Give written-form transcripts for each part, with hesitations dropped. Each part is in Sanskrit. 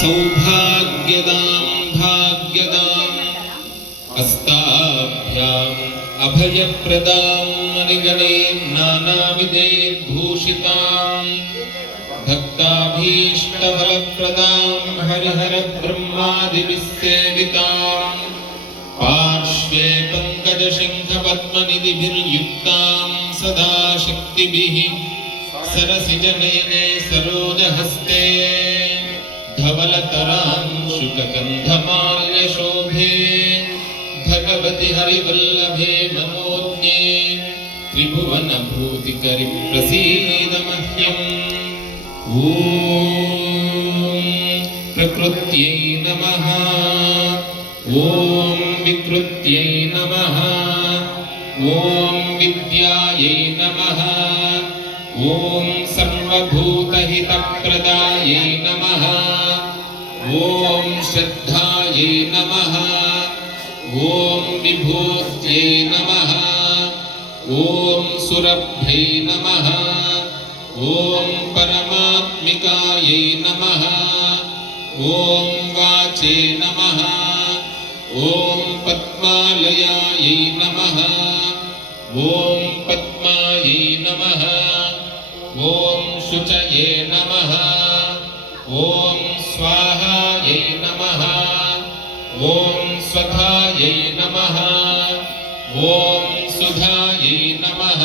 सौभाग्यदां भाग्यदां हस्ताभ्याम् अभयप्रदां मणिगणे नानाविधैर्भूषितां भक्ताभीष्टफलप्रदां हरिहरब्रह्मादिभिस्सेवितां पार्श्वे पङ्कजशङ्खपद्मनिधिभिर्युक्तां सदा शक्तिभिः सरसिजनयने सरोजहस्ते धवलतरां शुकगन्धमाल्यशोभे भगवति हरिवल्लभे मनोज्ञे त्रिभुवनभूतिकरि प्रसीद मह्यम्। ॐ प्रकृत्यै नमः। ॐ विकृत्यै नमः। ॐ विद्यायै नमः। ॐ सर्वभूतहितप्रदायै नमः। ॐ श्रद्धायै नमः। ॐ विभूत्यै नमः। ॐ सुरभ्यै नमः। ॐ परमात्मिकायै नमः। ॐ वाचे नमः। ॐ पद्मालयायै नमः। ॐ पद्मायै नमः। ॐ शुचये नमः। ॐ स्वाहायै नमः। ॐ स्वधायै नमः। ॐ सुधायै नमः।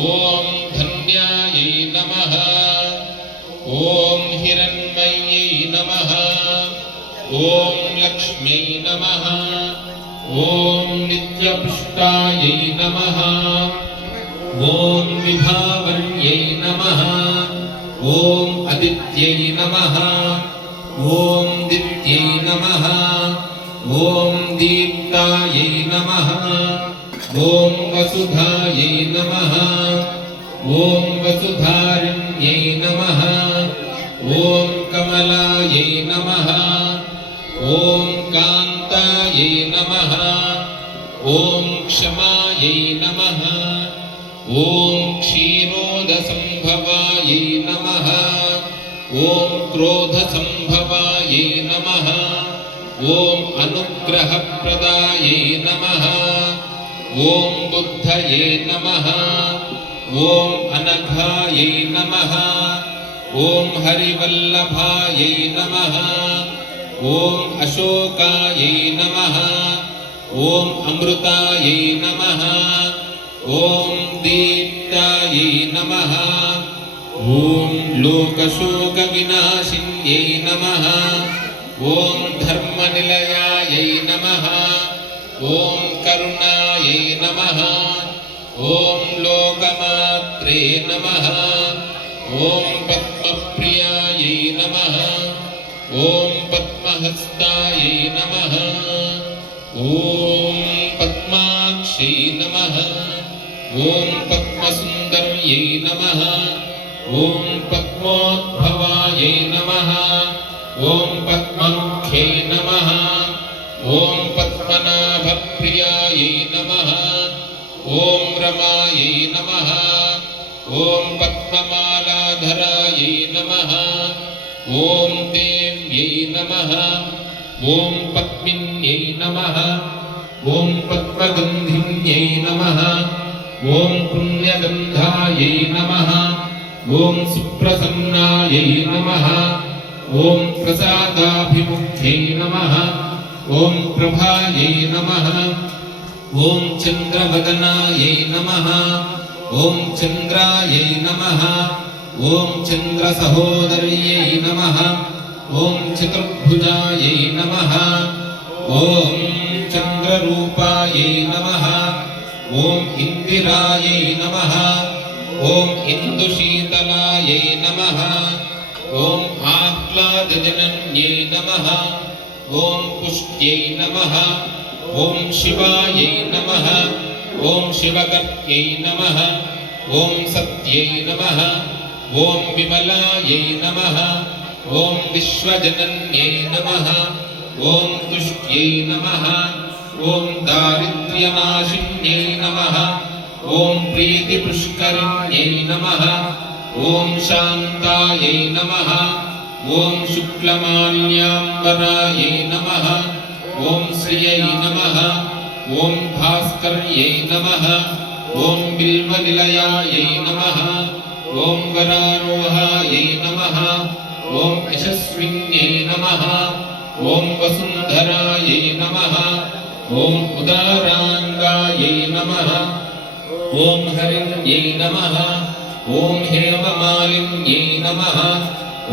ॐ धन्यायै नमः। ॐ हिरण्मय्यै नमः। ॐ लक्ष्म्यै नमः। ॐ नित्यपुष्टायै नमः। ॐ विभावर्यै नमः। ॐ अदित्यै नमः। ॐ दित्यै नमः। ॐ दीप्तायै नमः। ॐ वसुधायै नमः। ॐ वसुधारण्यै नमः। ॐ कमलायै नमः। ॐ कान्तायै नमः। ॐ क्षमायै नमः। ॐ क्षीरोदसम्भवायै नमः। ॐ क्रोधसम्भवायै नमः। ॐ अनुग्रहप्रदायै नमः। ॐ बुद्धये नमः। ॐ अनघायै नमः। ॐ हरिवल्लभायै नमः। ॐ अशोकायै नमः। ॐ अमृतायै नमः। ॐ दीप्तायै नमः। ॐ लोकशोकविनाशिन्यै नमः। ॐ धर्मनिलयायै नमः। ॐ करुणायै नमः। ॐ लोकमात्रे नमः। ॐ पद्मप्रियायै नमः। ॐ पद्महस्तायै नमः। ॐ पद्माक्षै नमः। ॐ पद्मसुन्दर्यै नमः। ॐ पद्मोद्भवायै नमः। ॐ पद्ममुख्यै नमः। ॐ पद्मनाभप्रियायै नमः। ॐ रमायै नमः। ॐ पद्ममालाधरायै नमः। ॐ देव्यै नमः। ॐ पद्मिन्यै नमः। ॐ पद्मगन्धिन्यै नमः। ॐ पुण्यगन्धायै नमः। ॐ सुप्रसन्नायै नमः। ॐ प्रसादाभिमुख्यै नमः। ॐ प्रभायै नमः। ॐ चन्द्रवदनायै नमः। ॐ चन्द्रायै नमः। ॐ चन्द्रसहोदर्यै नमः। ॐ चतुर्भुजायै नमः। ॐ चन्द्ररूपायै नमः। ॐ इन्दिरायै नमः। ॐ इन्दुशीतलायै नमः। ॐ आह्लादजनन्यै नमः। ॐ पुष्ट्यै नमः। ॐ शिवायै नमः। ॐ शिवगर्त्यै नमः। ॐ सत्यै नमः। ॐ विमलायै नमः। ॐ विश्वजनन्यै नमः। ॐ तुष्ट्यै नमः। ॐ दारिद्र्यनाशिन्यै नमः। ॐ प्रीतिपुष्करिण्यै नमः। ॐ शान्तायै नमः। ॐ शुक्लमाल्याम्बरायै नमः ॐ श्रियै नमः ॐ भास्कर्यै नमः ॐ बिल्वनिलयायै नमः ॐ वरारोहायै नमः ॐ यशस्विन्यै नमः ॐ वसुन्धरायै नमः ॐ उदाराङ्गायै नमः ॐ हरिण्यै नमः ॐ हेममालिन्यै नमः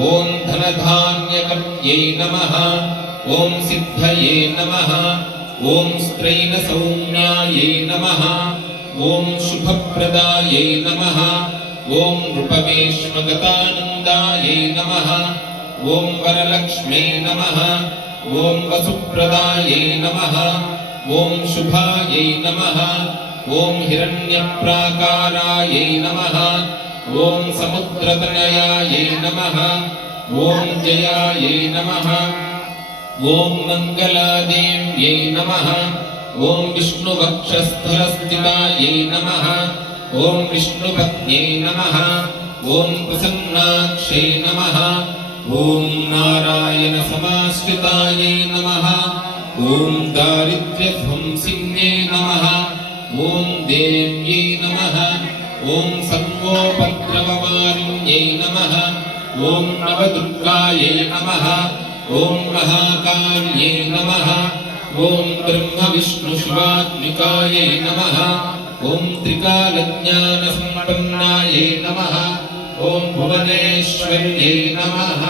ॐ धनधान्यकर्त्यै नमः ॐ सिद्धये नमः ॐ स्त्रैणसौम्यायै नमः ॐ शुभप्रदायै नमः ॐ नृपमेष्मगतानन्दायै नमः ॐ वरलक्ष्म्यै नमः ॐ वसुप्रदायै नमः ॐ शुभायै नमः ॐ हिरण्यप्राकारायै नमः ॐ समुद्रतनयायै नमः ॐ जयायै नमः ॐ मङ्गलादेव्यै नमः ॐ विष्णुवक्षस्थलस्थितायै नमः ॐ विष्णुपत्न्यै नमः ॐ प्रसन्नाक्षै नमः ॐ नारायणसमाश्रितायै नमः ॐ दारिद्र्यध्वंसिन्यै नमः ॐ देव्यै नमः ॐ सर्वोपद्रवमालिन्यै नमः ॐ नवदुर्गायै नमः ॐ महाकाल्यै नमः ॐ ब्रह्मविष्णुशिवात्मिकायै नमः ॐ त्रिकालज्ञानसम्पन्नायै नमः ॐ भुवनेश्वर्यै नमः।